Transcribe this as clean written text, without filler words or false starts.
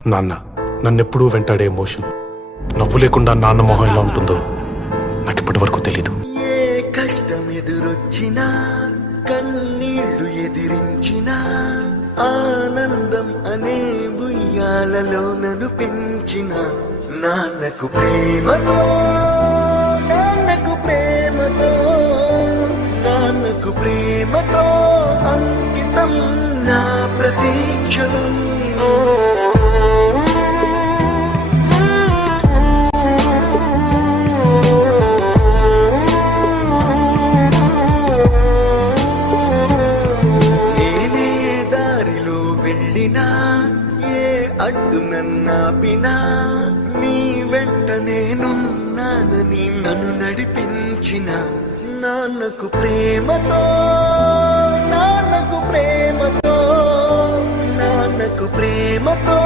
నాన్న నన్నెప్పుడూ వెంటాడే ఎమోషన్ నవ్వు లేకుండా నాన్న మొహం ఎలా ఉంటుందో నాకిప్పటి వరకు తెలీదు. ఏ కష్టం ఎదురొచ్చినా కన్నీళ్లు ఎదిరించినా ఆనందం అనే ఉయ్యాలలో నన్ను పెంచిన నాన్నకు ప్రేమతో నాన్నకు ప్రేమతో నాన్నకు ప్రేమతో అంకితం నా ప్రతీక్షణం. ఏ అడ్డు నన్నాపినా నీ వెంట నేనున్నానని నన్ను నడిపించిన నాన్నకు ప్రేమతో నాన్నకు ప్రేమతో నాన్నకు ప్రేమతో